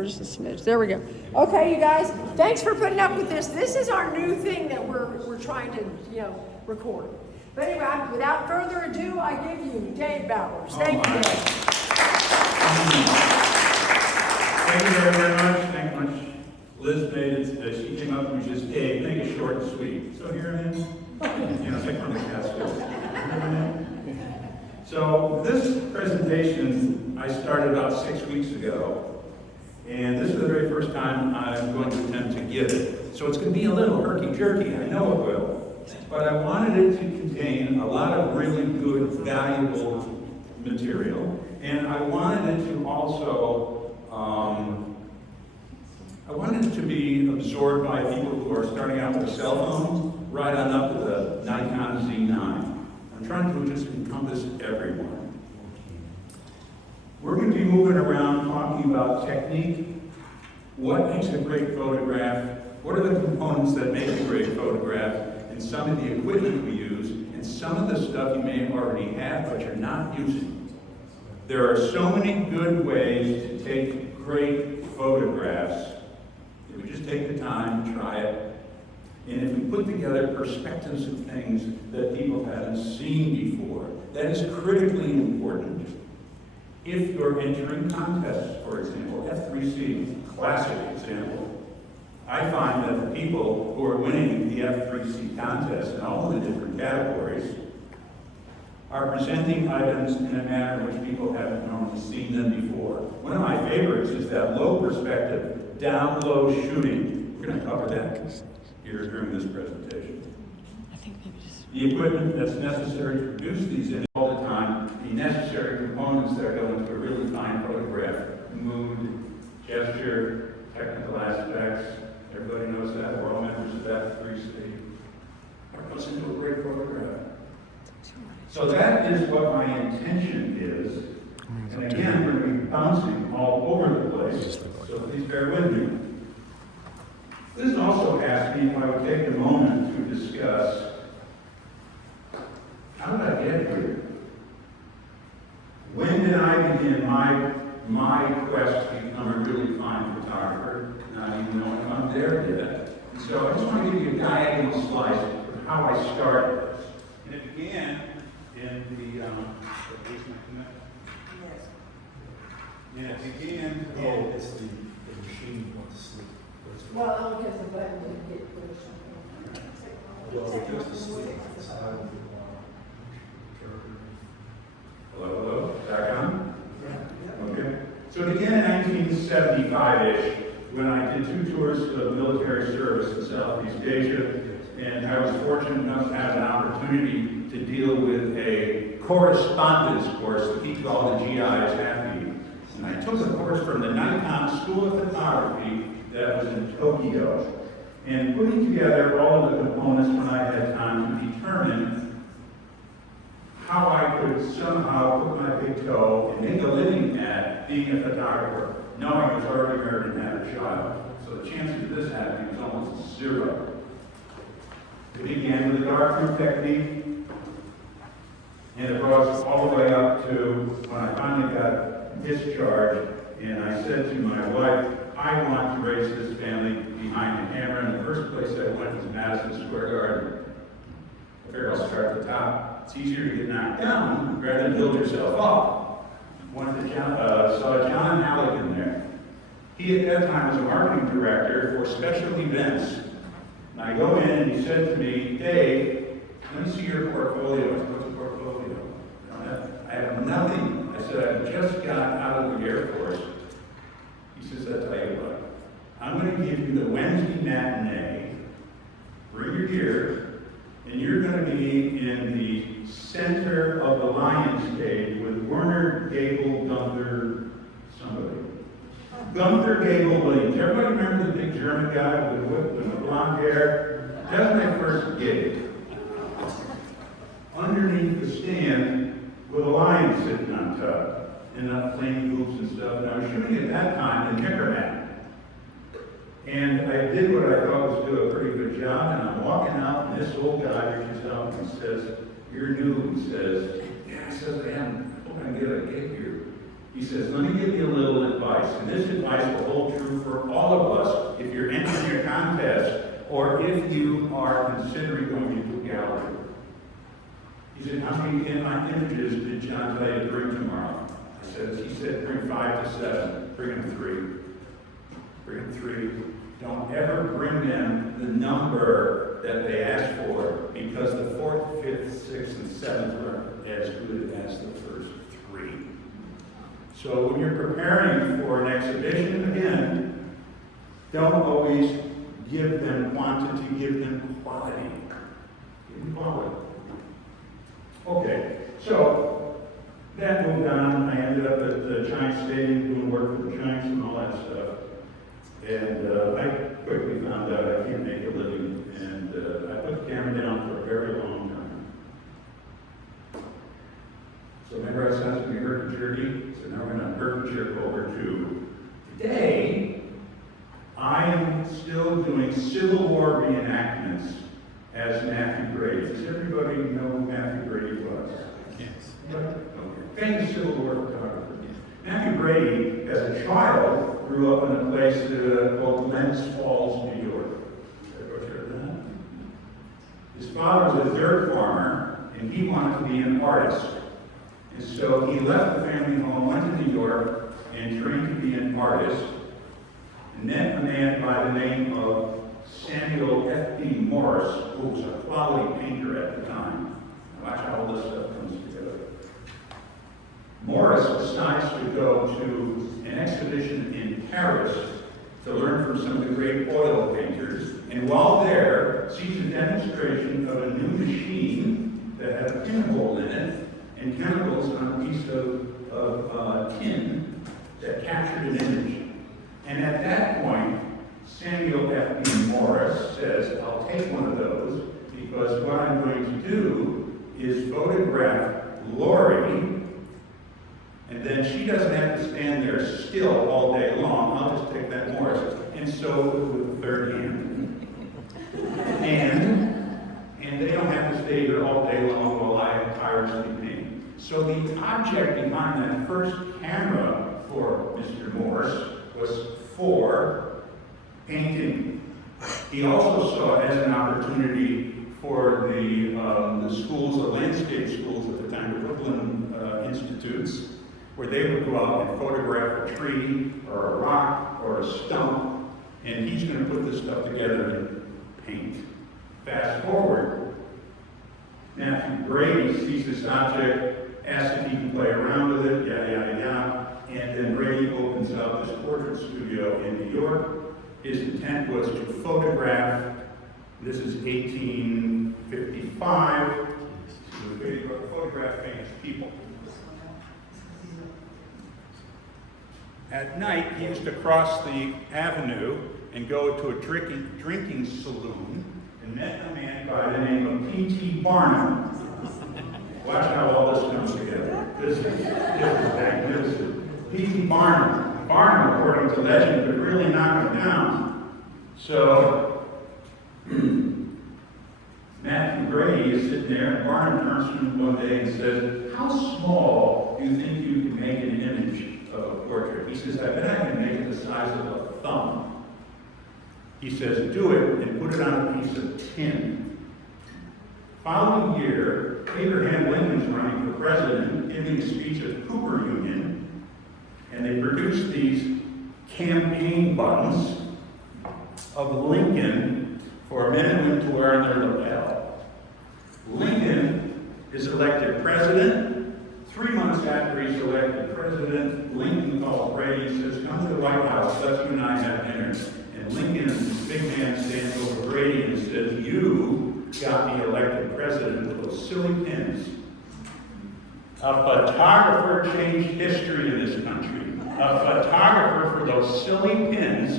Just a smidge. There we go. Okay, you guys, thanks for putting up with this. This is our new thing that we're trying to, record. But anyway, without further ado, I give you Dave Bowers. Thank you, Dave. Thank you very much. Thank you much. Liz made it. She came up and just, Dave, make it short and sweet. So here I am. Take one of the cats. So this presentation I started about 6 weeks ago. And this is the very first time I'm going to attempt to give it. So it's going to be a little herky-jerky, I know it will. But I wanted it to contain a lot of really good, valuable material. And I wanted it to also, I wanted it to be absorbed by people who are starting out with a cell phone, right on up to the Nikon Z9. I'm trying to just encompass everyone. We're going to be moving around talking about technique, what makes a great photograph, what are the components that make a great photograph, and some of the equipment we use, and some of the stuff you may already have but you're not using. There are so many good ways to take great photographs. If we just take the time, try it, and if we put together perspectives of things that people haven't seen before, that is critically important. If you're entering contests, for example, F3C, classic example, I find that the people who are winning the F3C contest in all of the different categories are presenting items in a manner in which people haven't normally seen them before. One of my favorites is that low perspective, down low shooting. We're going to cover that here during this presentation. The equipment that's necessary to produce these images all the time, the necessary components that go into a really fine photograph, mood, gesture, technical aspects. Everybody knows that. We're all members of that 3C. What goes into a great photograph? So that is what my intention is. And again, we're going to be bouncing all over the place, so please bear with me. Liz also asked me if I would take a moment to discuss how did I get here? When did I begin my quest to become a really fine photographer, not even knowing if I'm there yet? And so I just want to give you a diagonal slice of how I started. And it began in the, Yes. and it began, It's the machine wants to sleep. Well, because the button didn't get pushed. Well, just to sleep. hello, back on? Okay. So it began in 1975-ish, when I did 2 tours of military service in Southeast Asia, and I was fortunate enough to have an opportunity to deal with a correspondence course that keeps all the GIs happy. And I took a course from the Nikon School of Photography that was in Tokyo, and putting together all of the components when I had time to determine how I could somehow put my big toe and make a living at being a photographer, knowing I was already married and had a child. So the chances of this happening was almost zero. It began with a darkroom technique, and it brought us all the way up to when I finally got discharged, and I said to my wife, I want to raise this family behind the camera, and the first place I went was Madison Square Garden. I figured I'll start at the top. It's easier to get knocked down rather than build yourself up. Saw John Halligan there. He at that time was a marketing director for special events. And I go in and he said to me, Dave, let me see your portfolio. I said, what's a portfolio? I have nothing. I said, I just got out of the Air Force. He says, I'll tell you what. I'm going to give you the Wednesday matinee. Bring your gear. And you're going to be in the center of the Lions cage with Werner Gable, Gunther, somebody. Gunther Gable Williams. Everybody remember the big German guy with the whip and the blonde hair? That's my first gig. Underneath the stand with a lion sitting on top and flaming hoops and stuff. And I was shooting at that time in Knickerman. And I did what I thought was do a pretty good job, and I'm walking out, and this old guy reaches out and says, you're new, he says, yeah, I said, I am. I hope I can get a gig here. He says, let me give you a little advice, and this advice will hold true for all of us if you're entering a contest or if you are considering going into a gallery. He said, how many images did John tell you to bring tomorrow? He said, bring 5 to 7. Bring them 3. Bring them 3. Don't ever bring them the number that they asked for, because the 4th, 5th, 6th, and 7th are as good as the first 3. So when you're preparing for an exhibition, again, don't always give them quantity, give them quality. Give them quality. Okay, so that moved on. I ended up at the Giants Stadium doing work for the Giants and all that stuff. And I quickly found out I can't make a living, and I put the camera down for a very long time. So remember I said we Hereford Journey? So now we're going to Hereford over to today. I am still doing Civil War reenactments as Matthew Brady. Does everybody know who Matthew Brady was? Yes. Okay. Famous Civil War photographer. Matthew Brady, as a child, grew up in a place called Glens Falls, New York. Everybody heard of that? His father was a dirt farmer, and he wanted to be an artist. And so he left the family home, went to New York, and trained to be an artist. And met a man by the name of Samuel F.B. Morris, who was a quality painter at the time. Watch how all this stuff comes together. Morris decides to go to an exhibition in Paris to learn from some of the great oil painters, and while there, sees a demonstration of a new machine that had a pinhole in it and chemicals on a piece of tin that captured an image. And at that point, Samuel F.B. Morris says, I'll take one of those, because what I'm going to do is photograph Lori, and then she doesn't have to stand there still all day long. I'll just take that Morris and sew it with the third hand. And they don't have to stay here all day long while I tirelessly paint. So the object behind that first camera for Mr. Morris was for painting. He also saw it as an opportunity for the schools, the landscape schools at the time, the Brooklyn Institutes, where they would go out and photograph a tree or a rock or a stump, and he's going to put this stuff together and paint. Fast forward, Matthew Brady sees this object, asks if he can play around with it, yada, yada, yada, and then Brady opens up this portrait studio in New York. His intent was to photograph, this is 1855, to photograph famous people. At night, he used to cross the avenue and go to a drinking saloon and met a man by the name of P.T. Barnum. Watch how all this comes together. This is magnificent. P.T. Barnum. Barnum, according to legend, could really knock him down. So, Matthew Brady is sitting there, and Barnum turns to him one day and says, how small do you think you can make an image of a portrait? He says, I bet I can make it the size of a thumb. He says, do it and put it on a piece of tin. Following year, Abraham Lincoln's running for president, giving a speech at the Cooper Union, and they produced these campaign buttons of Lincoln for men and women to wear on their lapel. Lincoln is elected president. 3 months after he's elected president, Lincoln calls Brady and says, come to the White House, let's you and I have dinner. And Lincoln, this big man, stands over Brady and says, you got me elected president with those silly pins. A photographer changed history in this country. A photographer for those silly pins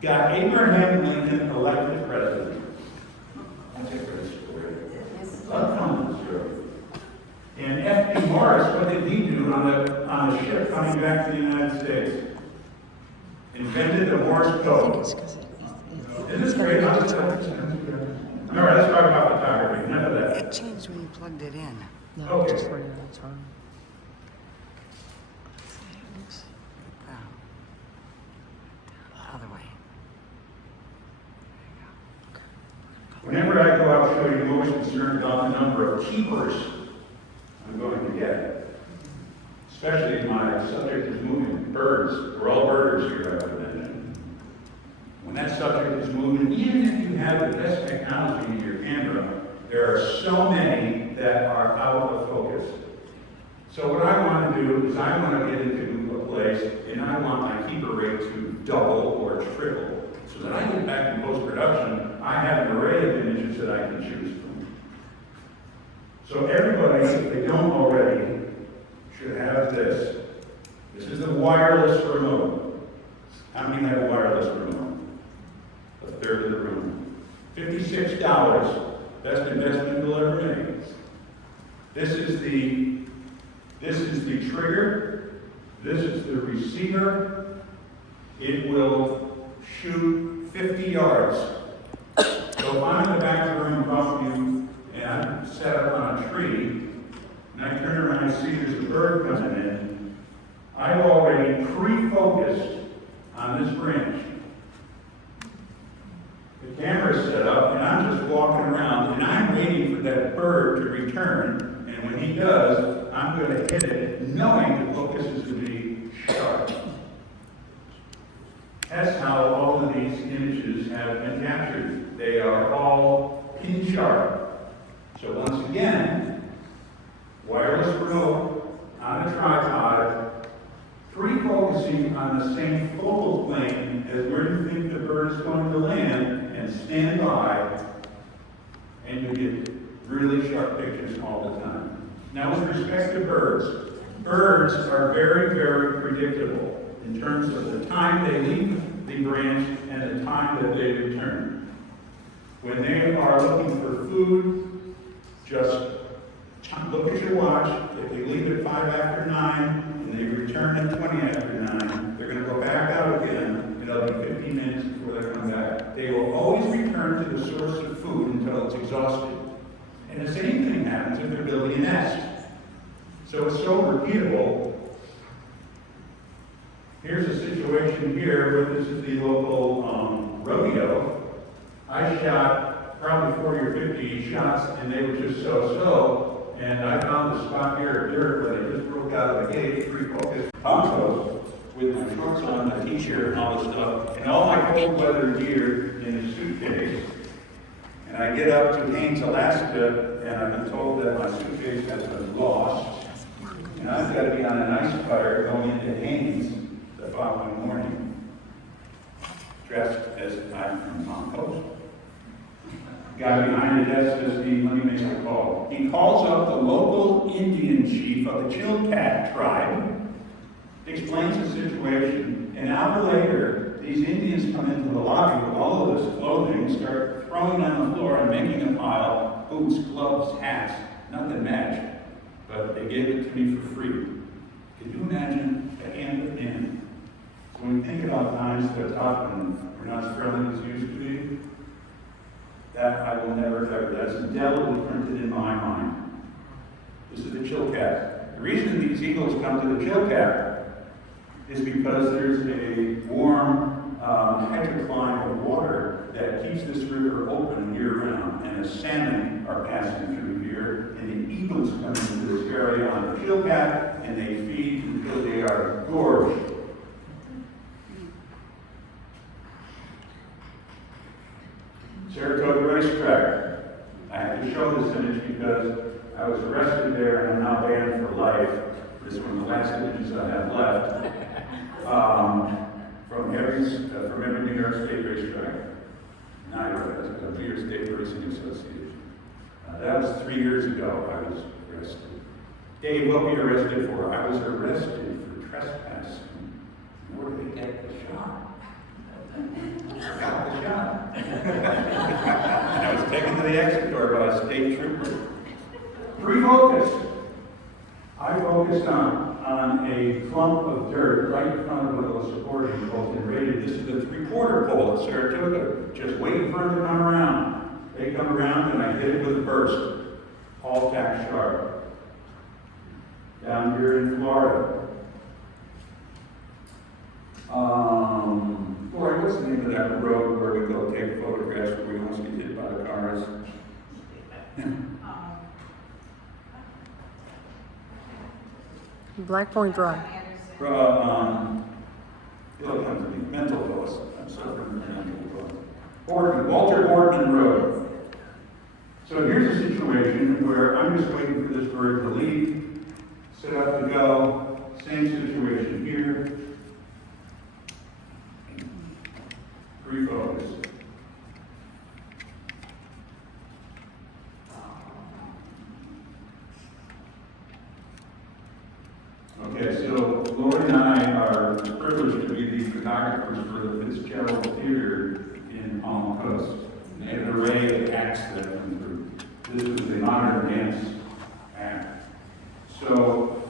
got Abraham Lincoln elected president. That's a great story. A common story. And F.B. Morris, what did he do on a ship coming back to the United States? Invented the Morse code. Isn't this great? All right, let's talk about photography. Enough of that. It changed when you plugged it in. No, Okay. just for you, that's fine. Whenever I go out shooting, I'm always concerned about the number of keepers I'm going to get. Especially if my subject is moving. Birds. We're all birders here, I would imagine. When that subject is moving, even if you have the best technology in your camera, there are so many that are out of focus. So what I want to do is I want to get into a place and I want my keeper rate to double or triple. So that I get back in post-production, I have an array of images that I can choose from. So everybody, if they don't already, should have this. This is the wireless remote. How many have a wireless remote? A third of the room. $56. Best investment you'll ever make. This is the trigger. This is the receiver. It will shoot 50 yards. So if I'm in the back of the room talking to you and I'm set up on a tree, and I turn around and see there's a bird coming in, I've already pre-focused on this branch. The camera is set up, and I'm just walking around, and I'm waiting for that bird to return, and when he does, I'm going to hit it, knowing the focus is going to be sharp. That's how all of these images have been captured. They are all pin sharp. So once again, wireless remote on a tripod, pre-focusing on the same focal plane as where you think the bird is going to land, and stand by, and you get really sharp pictures all the time. Now with respect to birds, birds are very, very predictable in terms of the time they leave the branch and the time that they return. When they are looking for food, just look at your watch. If they leave at 5 after 9 and they return at 20 after 9, they're going to go back out again. It'll be 15 minutes before they come back. They will always return to the source of food until it's exhausted. And the same thing happens if they're building a nest. So it's so repeatable. Here's a situation here where this is the local rodeo. I shot probably 40 or 50 shots, and they were just so-so. And I found the spot here at dirt where they just broke out of the gate, pre-focused ponchos with my shorts on, my t-shirt, and all this stuff, and all my cold weather gear in a suitcase. And I get up to Haines, Alaska, and I've been told that my suitcase has been lost. And I've got to be on an ice cutter going into Haines the following morning, dressed as I'm from Mount Coast. Guy behind the desk says, let me make a call. He calls up the local Indian chief of the Chilkat tribe, explains the situation. An hour later, these Indians come into the lobby with all of this clothing, start throwing on the floor and making a pile, boots, gloves, hats, nothing matched. But they gave it to me for free. Can you imagine the hand of hand? So when you think about times that are tough and we're not as friendly as used to be, that I will never ever. That's indelibly printed in my mind. This is the Chilkat. The reason these eagles come to the Chilkat is because there's a warm hydrocline of water that keeps this river open year-round, and the salmon are passing through here, and the eagles come into this area on the Chilkat, and they feed until they are gorged. Saratoga Racetrack. I have to show this image because I was arrested there and I'm now banned for life. This is one of the last images I have left. From every New York State racetrack. NYRA, that's the New York State Racing Association. That was 3 years ago I was arrested. Dave, what were you arrested for? I was arrested for trespassing. Where did they get the shot? Got the shot. And I was taken to the exit door by a state trooper. Refocus. I focused on a clump of dirt right in front of one of those supporting poles and rated. This is the 3/4 pole at Saratoga. Just waiting for them to come around. They come around and I hit it with a burst. All tack sharp. Down here in Florida. Boy, what's the name of that road where we go take photographs where we almost get hit by the cars? Black Point Drive. It'll come to me, mental illness. I'm suffering from mental illness. Walter Boardman Road. So here's a situation where I'm just waiting for this bird to leave, set up to go. Same situation here. Refocus. Okay, so Lori and I are privileged to be the photographers for the Fitzgerald Theater in Palm Coast. And they have an array of acts that come through. This is the modern dance act. So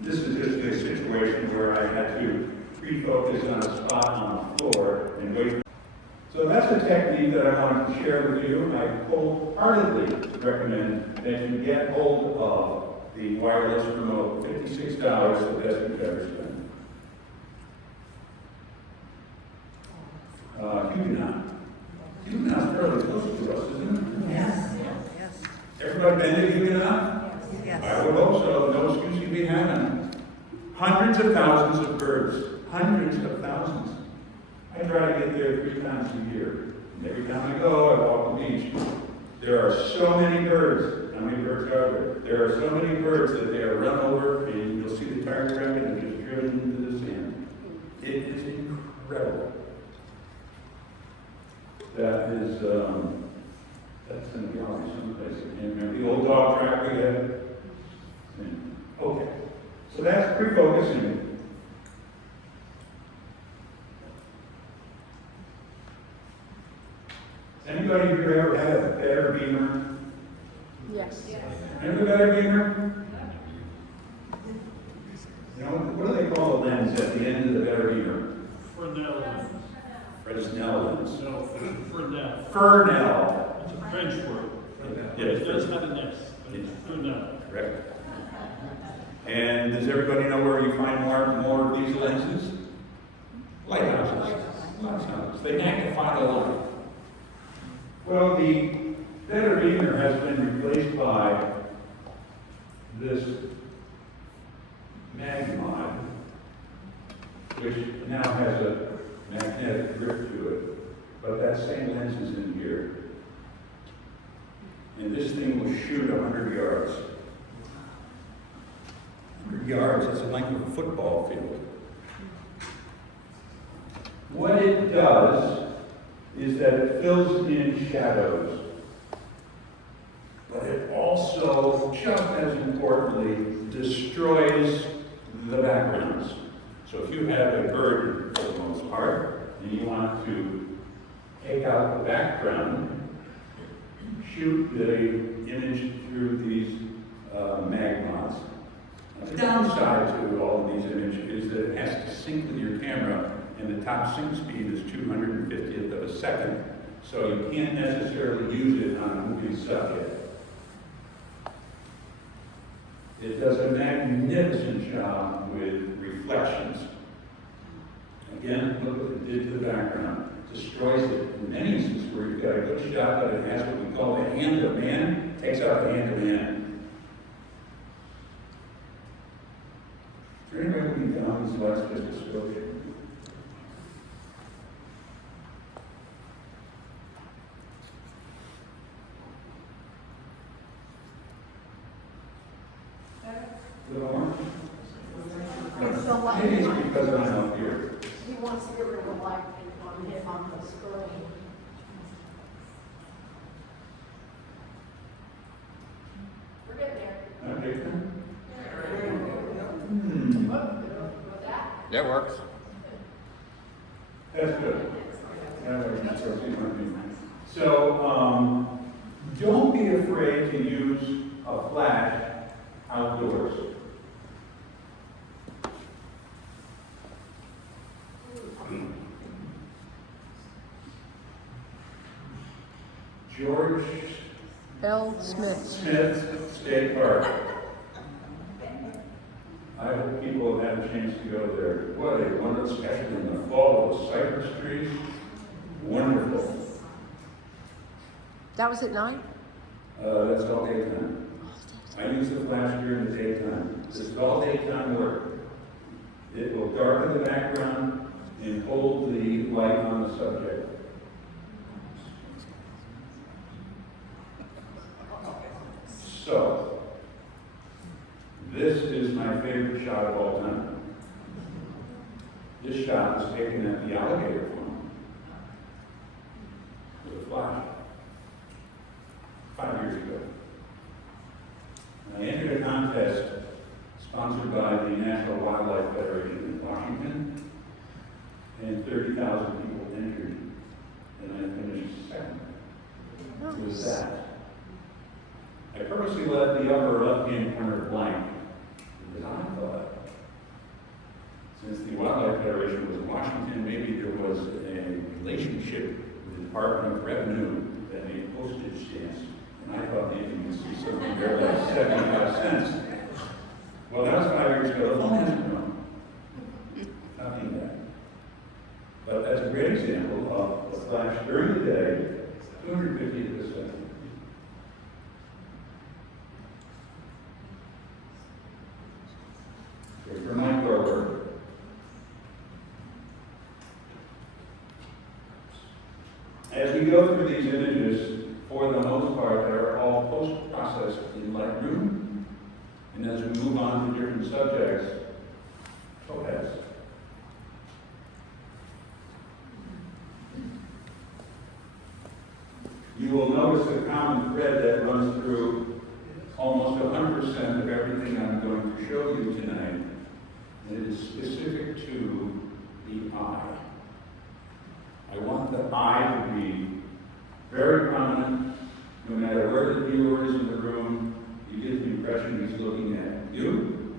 this is just a situation where I had to refocus on a spot on the floor and wait. So that's a technique that I wanted to share with you. I wholeheartedly recommend that you get hold of the wireless remote. $56, the best you've ever spent. Huguenot. Huguenot's fairly close to us, isn't it? Yes. Everybody been to Huguenot? Yes. I would hope so. No excuse you'd be having. Hundreds of thousands of birds. Hundreds of thousands. I try to get there 3 times a year. And every time I go, I walk the beach. There are so many birds. How many birds are there? There are so many birds that they are run over, and you'll see the tire track and they're just driven into the sand. It is incredible. That is, that's in the gallery someplace. I can't remember. The old dog track we had. Okay. So that's pre-focusing. Anybody here ever had a better beamer? Yes. Remember better beamer? You know, what do they call the lens at the end of the better beamer? Fresnel. Fresnel lens. No, Fresnel. Fresnel. It's a French word. Yeah, It does have an S, but it's Fresnel. correct. And does everybody know where you find more of these lenses? Lighthouses. Lighthouses. They magnify the light. Well, the better beamer has been replaced by this Magmod, which now has a magnetic grip to it. But that same lens is in here. And this thing will shoot 100 yards. 100 yards is the length of a football field. What it does is that it fills in shadows. But it also, just as importantly, destroys the backgrounds. So if you have a bird, for the most part, and you want to take out the background, shoot the image through these Magmods. The downside to all of these images is that it has to sync with your camera, and the top sync speed is 250th of a second, so you can't necessarily use it on a moving subject. It does a magnificent job with reflections. Again, look what it did to the background. Destroys it. In many instances where you've got a good shot, but it has what we call the hand of man, takes out the hand of man. Is there any way we can get on these lights just a stroke? Maybe it's because I'm up here. He wants to get rid of the light on the screen. We're getting there. Okay. That works. That's good. So, don't be afraid to use a flash outdoors. George L. Smith. Smith State Park. I hope people have had a chance to go there. What a wonderful, especially in the fall, those cypress trees. Wonderful. That was at night? That's all daytime. I use the flash during the daytime. This is all daytime work. It will darken the background and hold the light on the subject. So, this is my favorite shot of all time. This shot was taken at the alligator farm with a flash 5 years ago. And I entered a contest sponsored by the National Wildlife Federation in Washington, and 30,000 people entered, and I finished second. It was that. I purposely left the upper left-hand corner blank because I thought, since the Wildlife Federation was in Washington, maybe there was a relationship with the Department of Revenue that made postage stamps. And I thought maybe you could see something there like 75 cents. Well, that was 5 years ago. The phone hasn't grown. Nothing bad. But that's a great example of a flash during the day, 250 to the second. For my work. As we go through these images, for the most part, they're all post-processed in Lightroom. And as we move on to different subjects, topaz. You will notice a common thread that runs through almost 100% of everything I'm going to show you tonight. And it is specific to the eye. I want the eye to be very prominent, no matter where the viewer is in the room. You get the impression he's looking at you.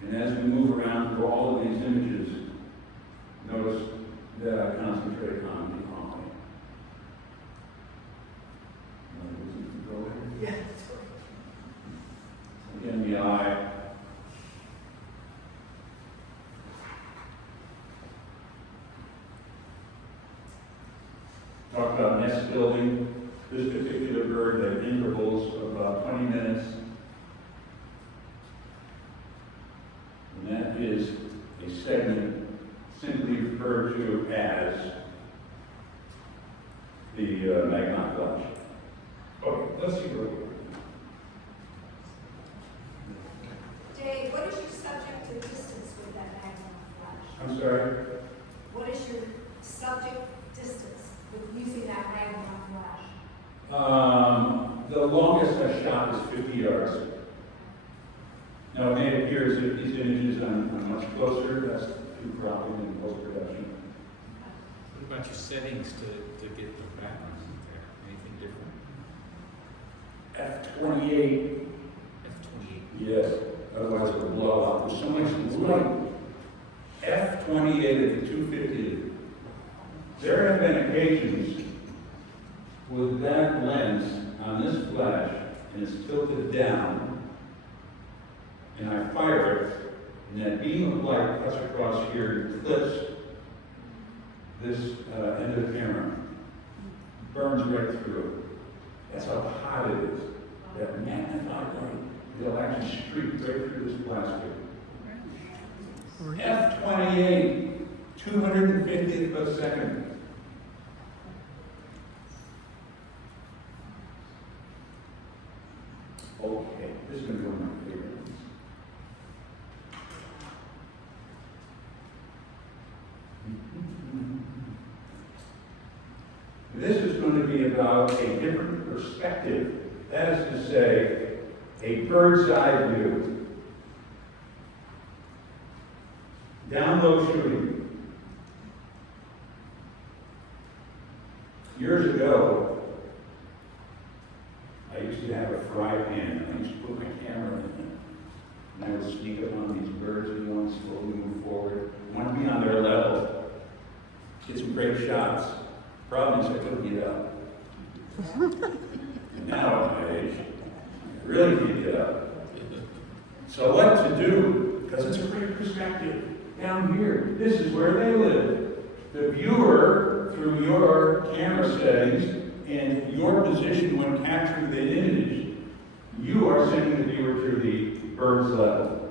And as we move around through all of these images, notice that I concentrate on the eye. Yes. Again, the eye. Talk about nest building. This particular bird had intervals of about 20 minutes. And that is a segment simply referred to as the magnet flash. Okay, let's see where we are. Dave, what is your subject to distance with that magnifying flash? I'm sorry? What is your subject distance with using that magnifying flash? The longest I shot is 50 yards. Now, it may appear as if these images I'm much closer. That's through cropping and post-production. What about your settings to get the background in there? Anything different? F28. F28. Yes, otherwise it would blow out. There's so much light. F28 at the 250. There have been occasions with that lens on this flash, and it's tilted down, and I fire it, and that beam of light cuts across here and clips this end of the camera. Burns right through it. That's how hot it is. That magnified light, it'll actually streak right through this plastic. F28, 250th of a second. Okay, this is going to go my favorite ones. This is going to be about a different perspective. That is to say, a bird's eye view. Down low shooting. Years ago, I used to have a fry pan, and I used to put my camera in it. And I would sneak up on these birds and one slowly move forward. I want to be on their level. Get some great shots. Problem is I couldn't get up. And now at my age, I really can't get up. So what to do? Because it's a great perspective. Down here, this is where they live. The viewer, through your camera settings and your position when capturing the image, you are sending the viewer to the bird's level.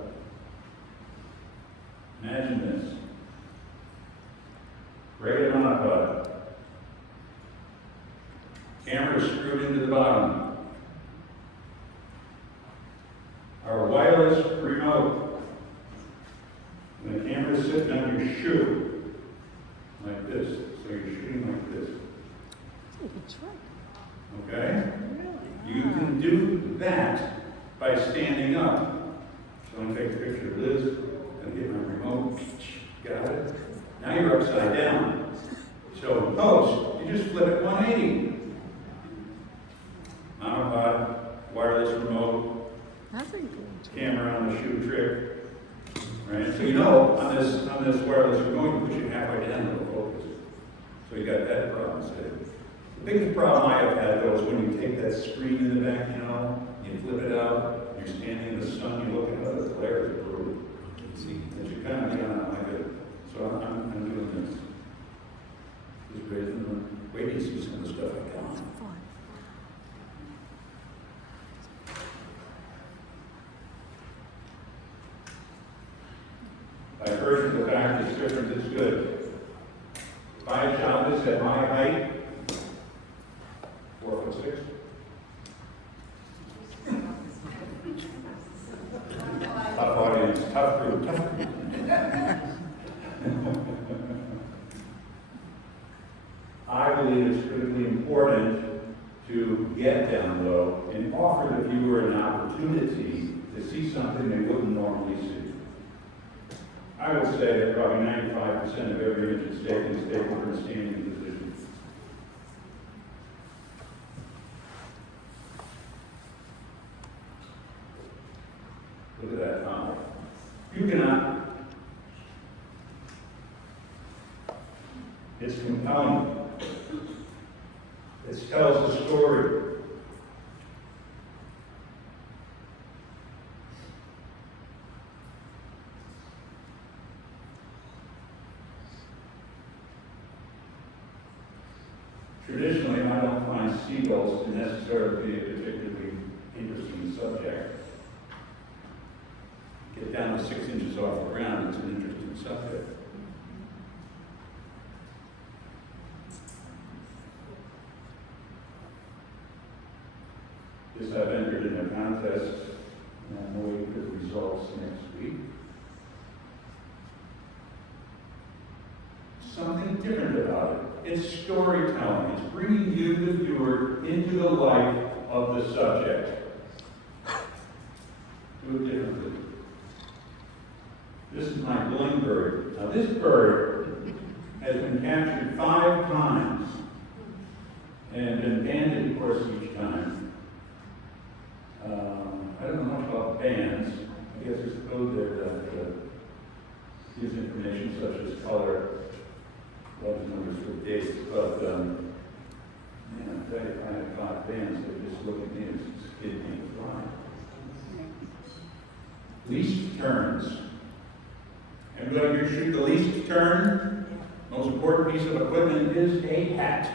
Imagine this. Right on a button. Camera screwed into the bottom. Our wireless remote. And the camera is sitting on your shoe, like this. So you're shooting like this. Okay? You can do that by standing up. So I'm going to take a picture of this, and get my remote. Got it? Now you're upside down. So in post, you just flip it 180. Monopod, wireless remote, camera on the shoe trick. Right? So you know on this wireless remote, you push it halfway down to focus. So you got that problem saved. The biggest problem I have had though is when you take that screen in the back, you flip it out, you're standing in the sun, you look at the glare is brutal. But you kind of like it. So I'm doing this. Just raising the wait to see some of the stuff I got. By virtue of the fact it's different, it's good. If I had shot this at my height, 4'6". Tough audience, tough group, tough group. I believe it's critically important to get down low and offer the viewer an opportunity to see something they wouldn't normally see. I would say that probably 95% of every image that's taken is taken from a standing position. Look at that tunnel. You cannot. It's compelling. It tells a story. Traditionally, I don't find seagulls to necessarily be a particularly interesting subject. Get down to 6 inches off the ground, it's an interesting subject. This I've entered in a contest, and I'm waiting for the results next week. Something different about it. It's storytelling. It's bringing you, the viewer, into the life of the subject. Do it differently. This is my bling bird. Now this bird has been captured 5 times and been banded, of course, each time. I don't know much about bands. I guess there's a code there that gives information such as color, large numbers for dates, but man, I tell you, I had 5 bands that just look at me as this kid can't fly. Least turns. Everybody here shoot the least turn? Most important piece of equipment is a hat.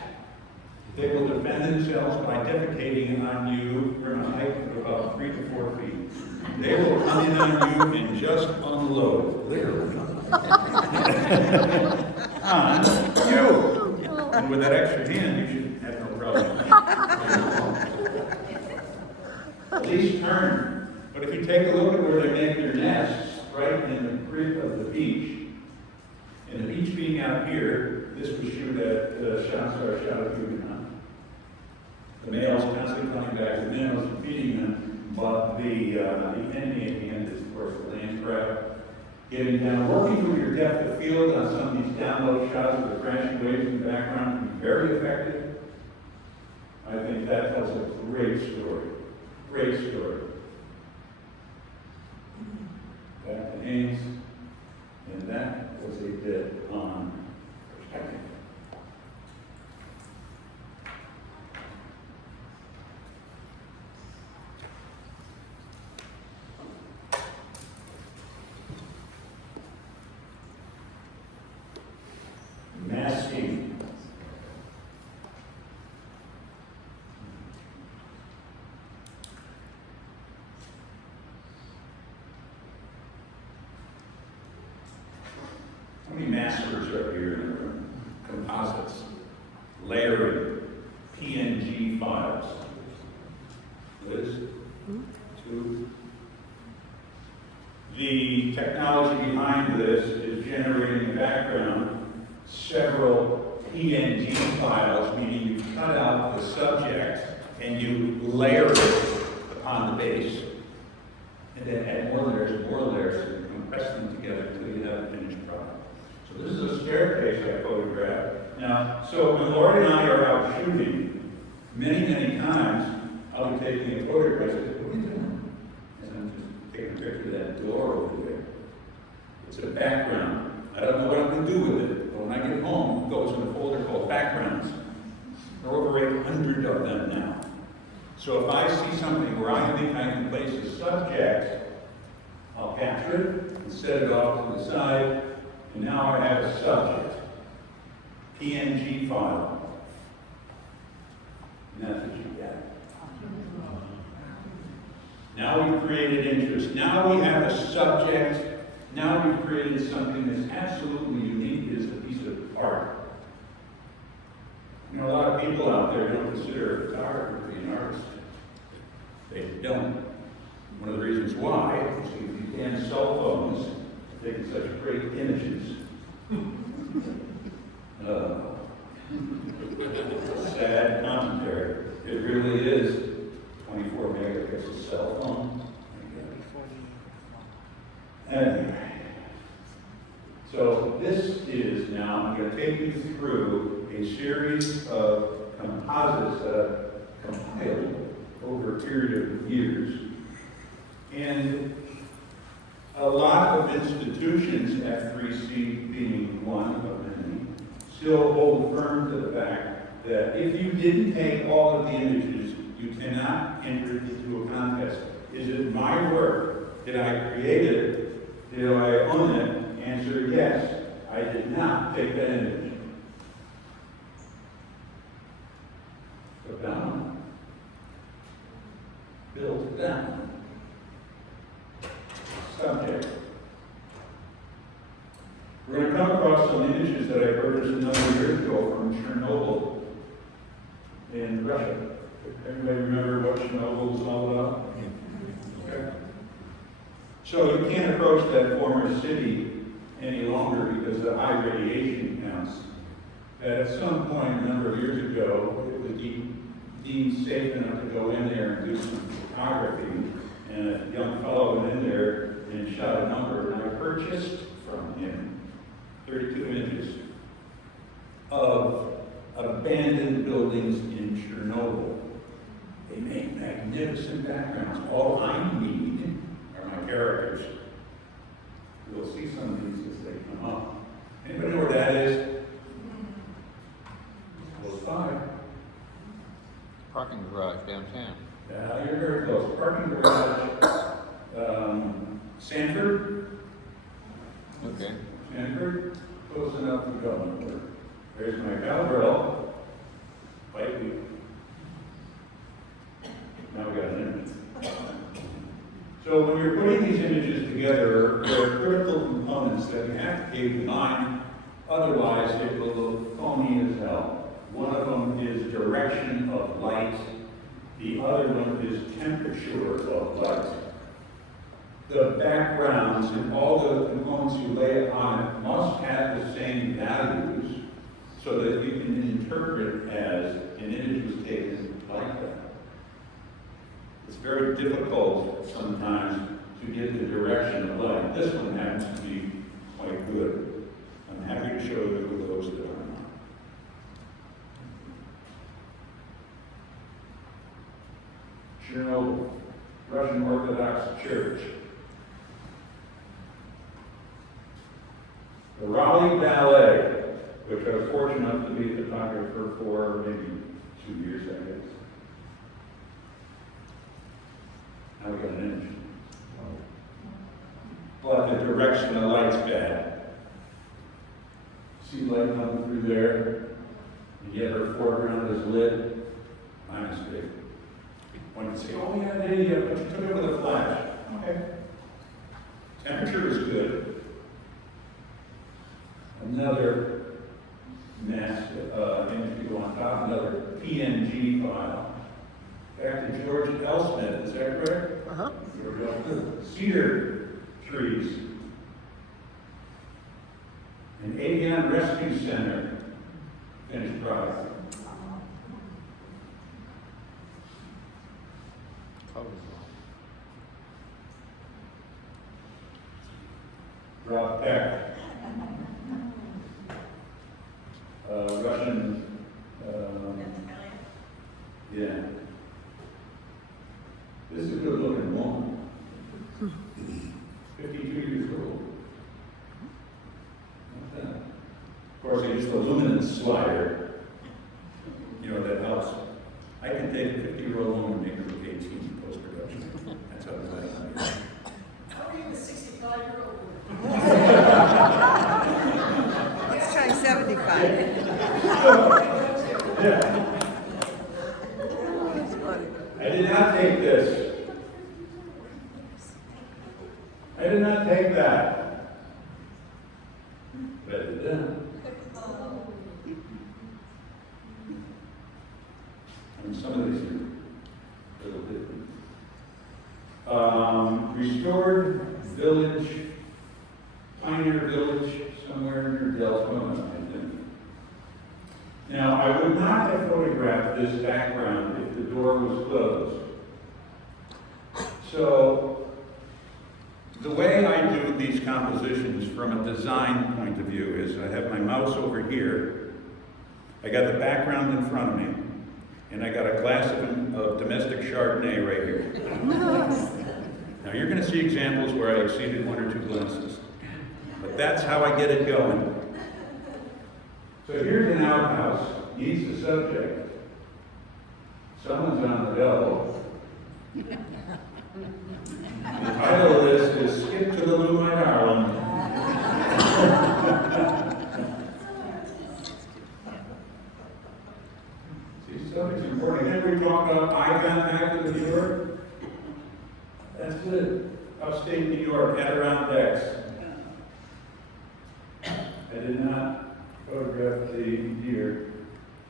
They will defend themselves by defecating on you from a height of about 3 to 4 feet. They will come in on you and just unload. Literally. On you. And with that extra hand, you should have no problem. At least turn. But if you take a look at where they make their nests, right in the creek of the beach, and the beach being out here, this was shoot at shot of Huguenot. The males constantly coming back to the males and feeding them, but the enemy at the end is, of course, the land crab. Getting down, working with your depth of field on some of these down low shots with the crashing waves in the background can be very effective. I think that tells a great story. Great story. Back to Ames, and that was a bit on perspective. masters are here in the room. Composites, layering, PNG files. Liz? Two. The technology behind this is generating a background, several PNG files, meaning you cut out the subject and you layer it upon the base. And then add more layers, and compress them together until you have a finished product. So this is a staircase I photographed. Now, so when Lori and I are out shooting, many times, I'll be taking a photograph and say, what are you doing? And I'm just taking a picture of that door over there. It's a background. I don't know what I'm going to do with it, but when I get home, it goes in a folder called backgrounds. There are over 800 of them now. So if I see something where I think I can place a subject, I'll capture it and set it off to the side, and now I have a subject. PNG file. And that's what you get. Now we've created interest. Now we have a subject. Now we've created something that's absolutely unique as a piece of art. You know, a lot of people out there don't consider a photographer to be an artist. They don't. One of the reasons why is these damn cell phones are taking such great images. Sad commentary. It really is 24 megapixel cell phone. Anyway. So this is now, I'm going to take you through a series of composites that I've compiled over a period of years. And a lot of institutions, F3C being one of many, still hold firm to the fact that if you didn't take all of the images, you cannot enter into a contest. Is it my work? Did I create it? Did I own it? Answer, yes. I did not take that image. Go down. Build down. Subject. We're going to come across some images that I purchased a number of years ago from Chernobyl in Russia. Everybody remember what Chernobyl was all about? Okay. So you can't approach that former city any longer because of the high radiation counts. At some point a number of years ago, it was deemed safe enough to go in there and do some photography. And a young fellow went in there and shot a number, and I purchased from him 32 images of abandoned buildings in Chernobyl. They make magnificent backgrounds. All I need are my characters. We'll see some of these as they come up. Anybody know where that is? Close by. Parking garage downtown. You're very close. Parking garage, Sanford? Okay. Sanford? Close enough to go. There's my cowgirl. White week. Now we got an image. So when you're putting these images together, there are critical components that you have to keep in mind. Otherwise, it will look phony as hell. One of them is direction of light. The other one is temperature of light. The backgrounds and all the components you lay on it must have the same values so that you can interpret as an image was taken like that. It's very difficult sometimes to get the direction of light. This one happens to be quite good. I'm happy to show you those that are not. Chernobyl, Russian Orthodox Church. The Raleigh Ballet, which I was fortunate enough to be a photographer for maybe 2 years, I guess. Now we got an image. But the direction of the light's bad. See light coming through there, and yet her foreground is lit. My mistake. One can say, oh yeah, but you took it with a flash. Okay. Temperature is good. And another mass image to go on top, another PNG file. Back to George L. Smith, is that correct? Uh-huh. George L. Smith. Cedar trees. An Avian Rescue Center, finished product. Rob Peck. Russian, yeah. This is a good looking woman. 52 years old. Not bad. Of course, I used the luminance slider. You know, that helps. I can take a 50-year-old woman and make her look 18 in post-production. That's how I like it. How are you the 65-year-old? Let's try 75. Yeah. I did not take this. I did not take that. But I did that. I mean, some of these are a little different. Restored village, Pioneer Village, somewhere near Deltona, I think. Now, I would not have photographed this background if the door was closed. So, the way I do these compositions from a design point of view is I have my mouse over here, I got the background in front of me, and I got a glass of domestic Chardonnay right here. Now, you're going to see examples where I exceeded 1 or 2 glances. But that's how I get it going. So here's an outhouse, needs a subject. Someone's on the double. The title of this is Skip to the Loo, My Darling. See, subject's important. Again, we talk about eye contact with the viewer. That's it. Upstate New York, Adirondacks. I did not photograph the deer,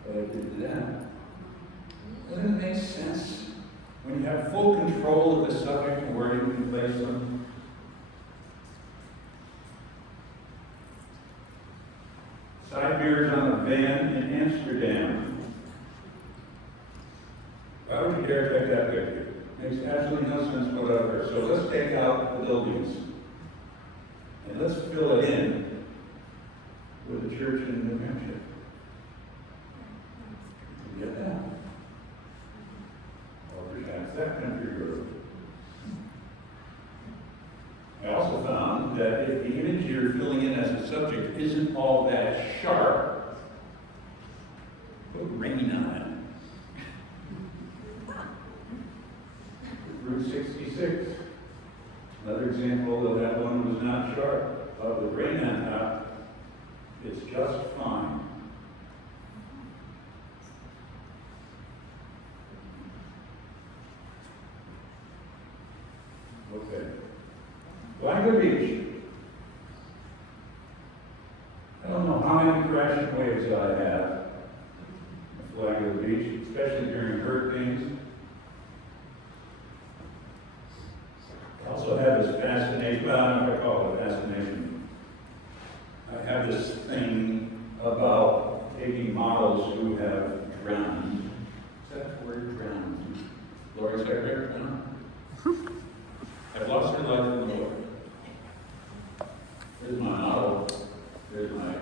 but I did that. Doesn't it make sense? When you have full control of the subject and where you can place them. Side mirrors on a van in Amsterdam. Why would you dare take that picture? Makes absolutely no sense whatever. So let's take out the buildings. And let's fill it in with a church in New Hampshire. You get that? Or perhaps that country road. I also found that if the image you're filling in as a subject isn't all that sharp, put rain on it. Route 66. Another example of that one was not sharp. But with rain on top, it's just fine. Okay. Flagler Beach. I don't know how many crashing waves I have at Flagler Beach, especially during hurricanes. I also have this fascination, well, I don't know if I call it a fascination. I have this thing about taking models who have drowned. Is that the word, drowned? Lori, is that correct? I've lost her life in the water. There's my model. There's my.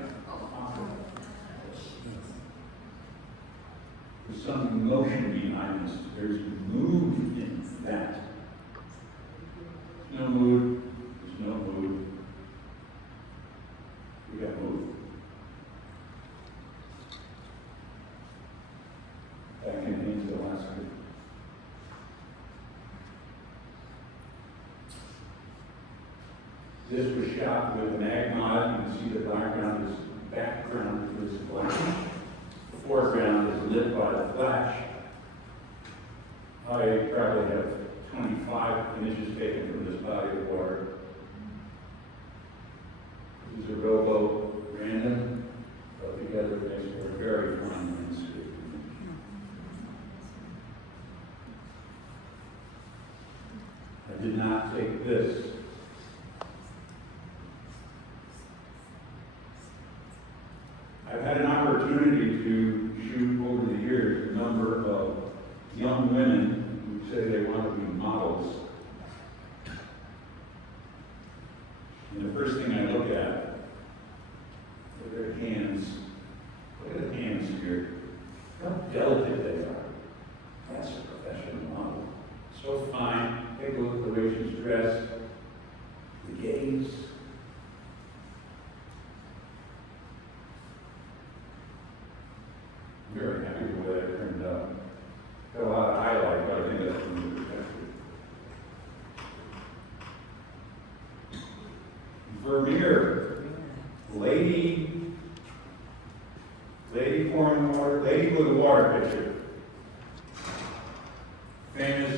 There's some emotion behind this. There's mood in that. No mood. There's no mood. We got mood. Back in Haines, Alaska. This was shot with Magma. You can see the background is black. The foreground is lit by the flash. I probably have 25 images taken from this body of water. This is a rowboat Brandon put together this for a very fine landscape. I did not take this. I've had an opportunity to shoot over the years a number of young women who say they want to be models. And the first thing I look at are their hands. Look at the hands here. How delicate they are. That's a professional model. So fine. Take a look at the way she's dressed. The gaze. I'm very happy with the way that turned out. Got a lot of highlight, but I think that's from the perspective. Vermeer, lady pouring water, lady with a water pitcher. Famous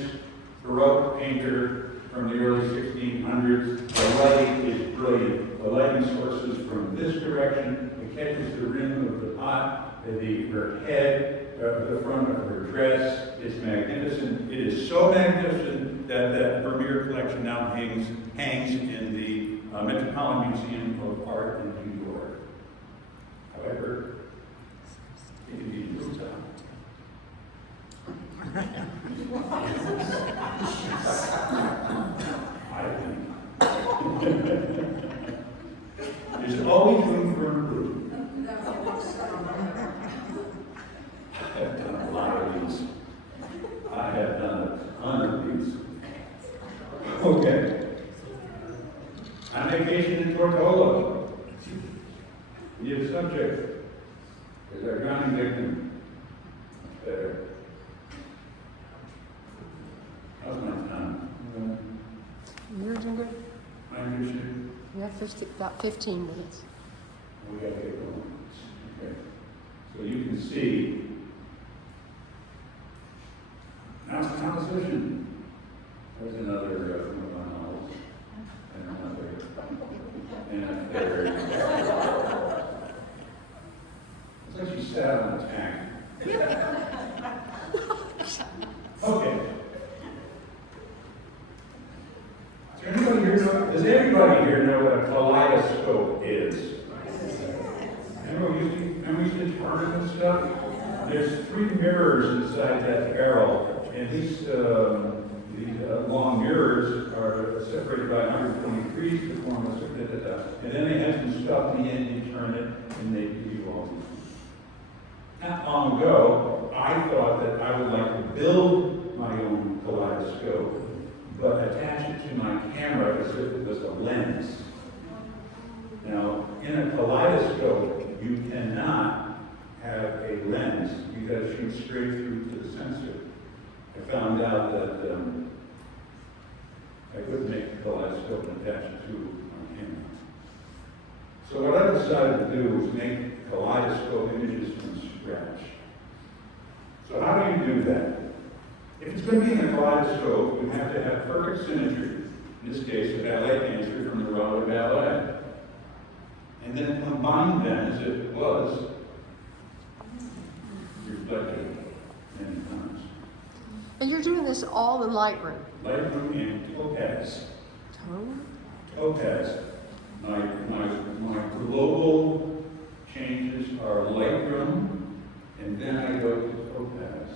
Baroque painter from the early 1600s. The light is brilliant. The lighting sources from this direction. It catches the rim of the pot, her head, the front of her dress. It's magnificent. It is so magnificent that that Vermeer collection now hangs in the Metropolitan Museum of Art in New York. However, it can be improved on. I think. There's always room for improvement. I have done a lot of these. I have done a ton of these. Okay. On vacation in Tortola. Your subject is our drowning victim. Much better. How's my time? You're doing good. Mine is you. We have about 15 minutes. We got to get going. Okay. So you can see. Now it's composition. There's another one of my novels. And a third. It's like she sat on a tank. Okay. Does everybody here know what a kaleidoscope is? Remember we used to turn and stuff? There's 3 mirrors inside that barrel, and these long mirrors are separated by 120 degrees to form a and then they have some stuff in the end, you turn it, and they give you all these things. Not long ago, I thought that I would like to build my own kaleidoscope, but attach it to my camera as if it was a lens. Now, in a kaleidoscope, you cannot have a lens. You got to shoot straight through to the sensor. I found out that I couldn't make a kaleidoscope and attach it to my camera. So what I decided to do was make kaleidoscope images from scratch. So how do you do that? If it's going to be in a kaleidoscope, you have to have perfect symmetry. In this case, a ballet dancer from the Broadway Ballet. And then combine them as if it was reflected many times. And you're doing this all in Lightroom? Lightroom and Topaz. Topaz. My global changes are Lightroom, and then I go to Topaz.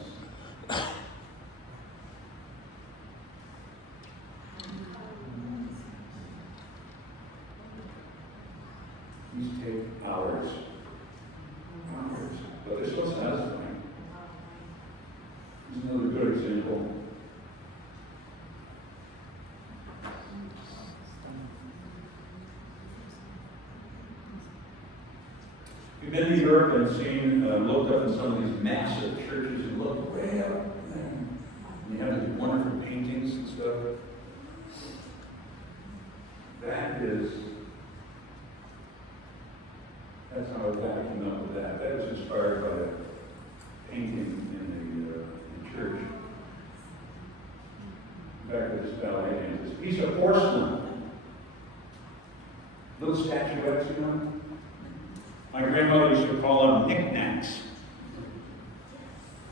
These take hours. But they're so satisfying. Here's another good example. You've been to Europe and seen, looked up in some of these massive churches and looked way up there. And you have these wonderful paintings and stuff. That's how I came up with that. That was inspired by a painting in the church. Back to this ballet dance. This piece of porcelain. Little statuettes, you know? used to call them knickknacks.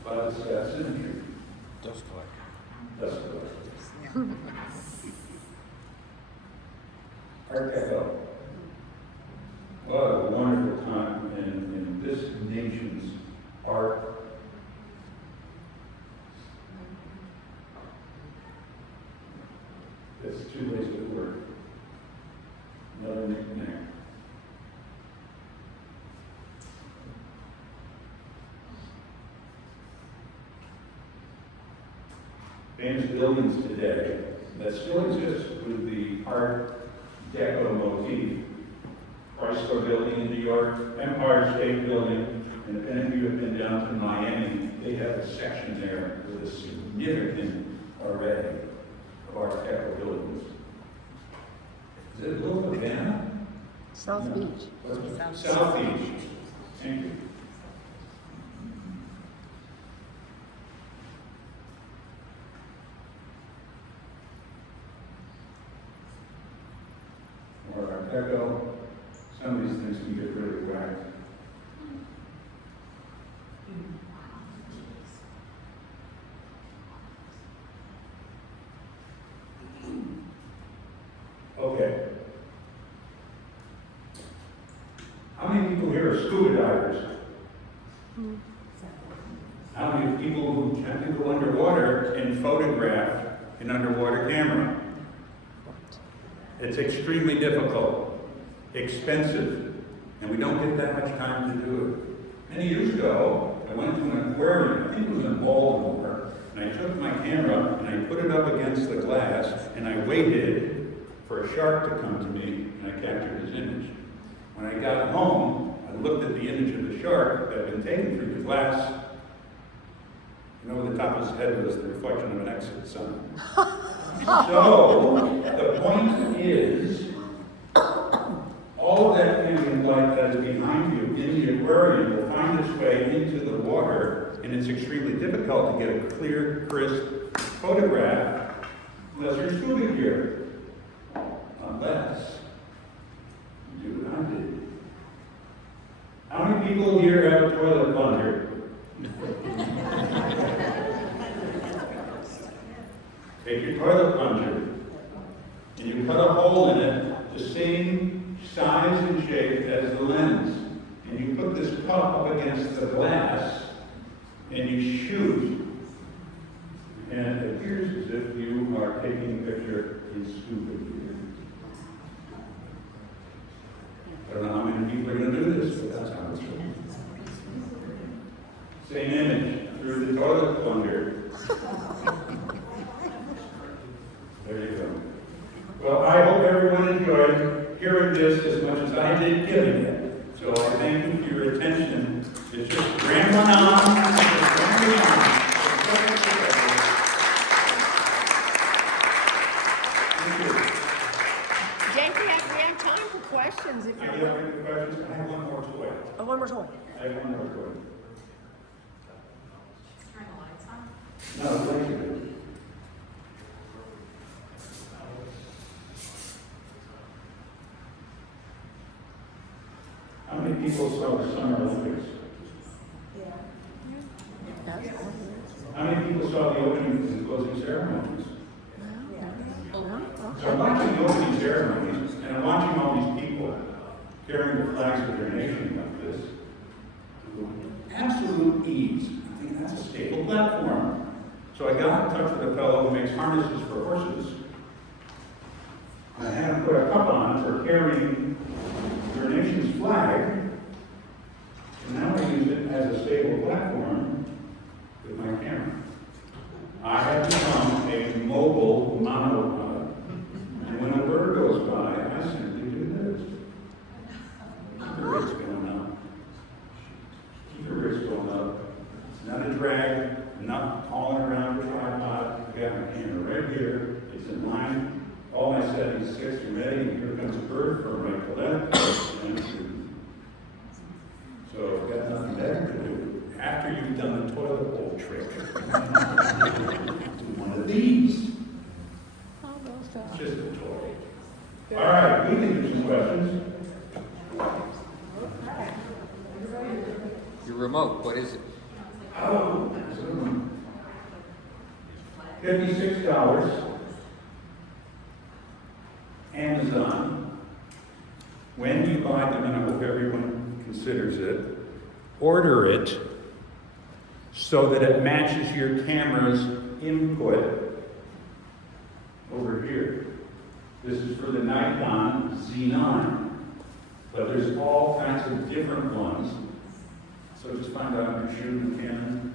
But it's got symmetry. Dust collector. That's what Art Deco. What a wonderful time in this nation's art. It's two ways of work. Another knickknack. Famous buildings today that still exist with the Art Deco motif. Chrysler Building in New York, Empire State Building, and if any of you have been down to Miami, they have a section there with a significant array of Art Deco buildings. Is it Little Havana? South No. Beach. South Beach. Thank you. Or Art Deco. Some of these things can get really whacked. Okay. How many people here are scuba divers? How many people who have to go underwater and photograph an underwater camera? It's extremely difficult, expensive, and we don't get that much time to do it. Many years ago, I went to an aquarium, I think it was in Baltimore, and I took my camera and I put it up against the glass and I waited for a shark to come to me and I captured his image. When I got home, I looked at the image of the shark that had been taken through the glass, and over the top of his head was the reflection of an exit sun. So, the point is, all of that ambient light that is behind you in the aquarium will find its way into the water, and it's extremely difficult to get a clear, crisp photograph unless you're scuba gear. Unless you do what I did. How many people here have a toilet plunger? Take your toilet plunger and you cut a hole in it the same size and shape as the lens. And you put this cup up against the glass and you shoot. And it appears as if you are taking a picture in scuba gear. I don't know how many people are going to do this, but that's how it's done. Same image through the toilet plunger. There you go. Well, I hope everyone enjoyed hearing this as much as I did giving it. So I thank you for your attention. It's just grand one on. Jake, we have time for questions if I you have any questions. I have one more toy. Oh, one more toy. I have one more toy. Turn the lights on. No, thank you. How many people saw the Summer Olympics? How many people saw the opening and closing ceremonies? So I'm watching the opening ceremonies, and I'm watching all these people carrying the flags of their nation like this. Absolute ease. I think that's a stable platform. So I got in touch with a fellow who makes harnesses for horses. I had him put a cup on for carrying their nation's flag, and now I use it as a stable platform with my camera. I have become a mobile monopod, and when a bird goes by, I simply do this. Keep your wrist going up. Keep your wrist going up. It's not a drag. I'm not calling around your tripod. I got my camera right here. It's in line. All my settings fixed and ready, and here comes a bird from right to left, and I'm shooting. So I've got nothing better to do. After you've done the toilet bowl trick, do one of these. It's just a toy. All right, we can do some questions. the remote, what is it? Oh, $56. Amazon. When you buy them, and I hope everyone considers it, order it so that it matches your camera's input over here. This is for the Nikon Z9, but there's all kinds of different ones. So just find out if you're shooting a Canon.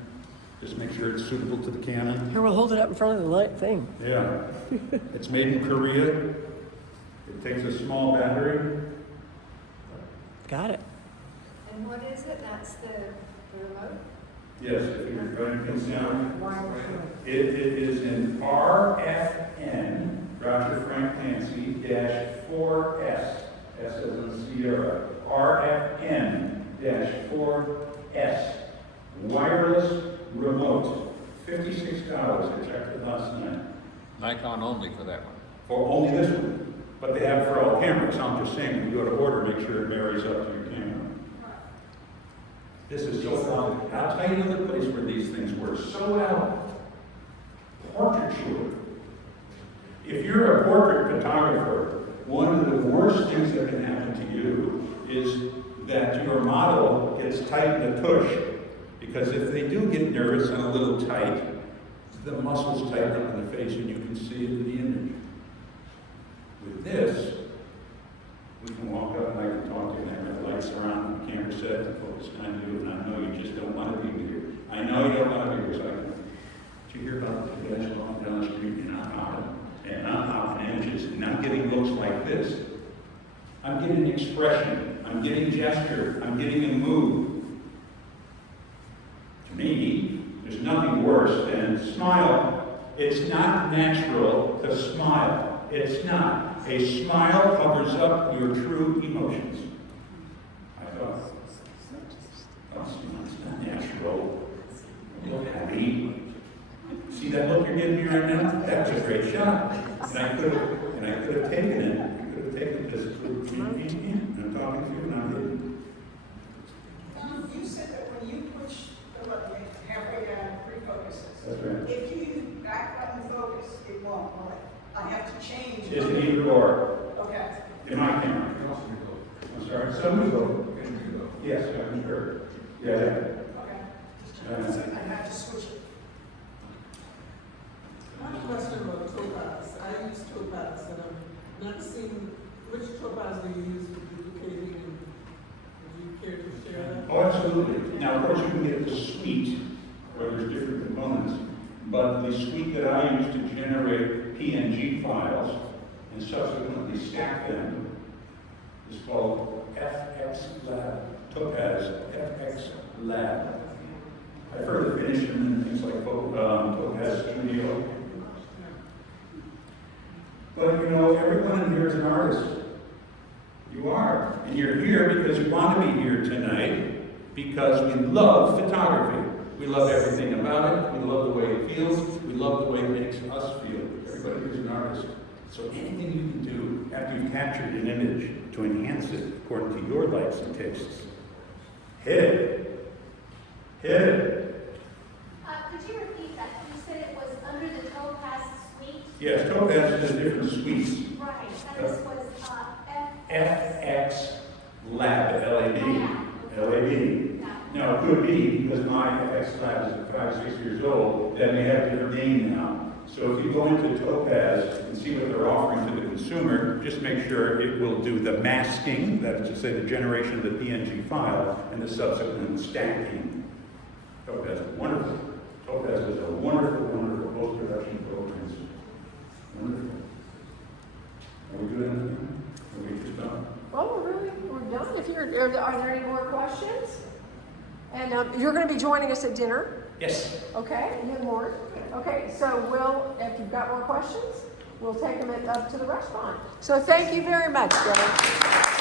Just make sure it's suitable to the Canon. Here, we'll hold it up in front of the light thing. Yeah. It's made in Korea. It takes a small battery. Got it. And what is it? That's the remote? Yes, if you're going to consider. It is in RFN, Roger Frank Nancy, -4S. S as in Sierra. RFN -4S. Wireless remote. $56. I checked it last night. Nikon only for that one. For only this one. But they have it for all cameras. So I'm just saying, when you go to order, make sure it marries up to your camera. This is so fun. I'll tell you another place where these things work so well. Portraiture. If you're a portrait photographer, one of the worst things that can happen to you is that your model gets tight in the tush. Because if they do get nervous and a little tight, the muscles tighten up in the face and you can see it in the image. With this, we can walk up and I can talk to you and I have lights around the camera set and focus on you, and I know you just don't want to be here. I know you don't want to be here, so I can. Did you hear about the guys walking down the street and I'm popping images and I'm getting looks like this? I'm getting expression, I'm getting gesture, I'm getting a mood. To me, there's nothing worse than smile. It's not natural to smile. It's not. A smile covers up your true emotions. I thought, oh, it's not natural. You look happy. See that look you're giving me right now? That's a great shot. And I could have taken it. I could have taken this. I'm talking to you and I'm hitting. You said that when you push the button halfway down, pre-focuses. That's right. If you use back button focus, it won't, will it? I have to change. It's an either or. Okay. In my camera. I'm sorry. Some will. Yes, I'm sure. Yeah. Okay. I have to switch it. I have a question about topaz. I use topaz and I've not seen, which topaz do you use for duplicating, and would you care to share that? Oh, absolutely. Now, of course, you can get the suite where there's different components, but the suite that I use to generate PNG files and subsequently stack them is called FX Lab, Topaz FX Lab. I further finish them in things like Topaz Studio. But you know, everyone in here is an artist. You are. And you're here because you want to be here tonight because we love photography. We love everything about it. We love the way it feels. We love the way it makes us feel. Everybody here is an artist. So anything you can do after you've captured an image to enhance it according to your likes and tastes, hit it. Hit it. Could you repeat that? You said it was under the Topaz suite? Yes, Topaz has different suites. Right, and this was FX Lab, L-A-B. L-A-B. Now, it could be, because my FX Lab is 5, 6 years old, that may have a different name now. So if you go into Topaz and see what they're offering to the consumer, just make sure it will do the masking, that is to say the generation of the PNG file, and the subsequent stacking. Topaz is wonderful. Topaz is a wonderful, wonderful post-production program. Wonderful. Are we good on that? Are we just done? Well, we're done. If are there any more questions? And you're going to be joining us at dinner. Yes. Okay, you have more. Okay, so if you've got more questions, we'll take them up to the restaurant. So thank you very much, Gary.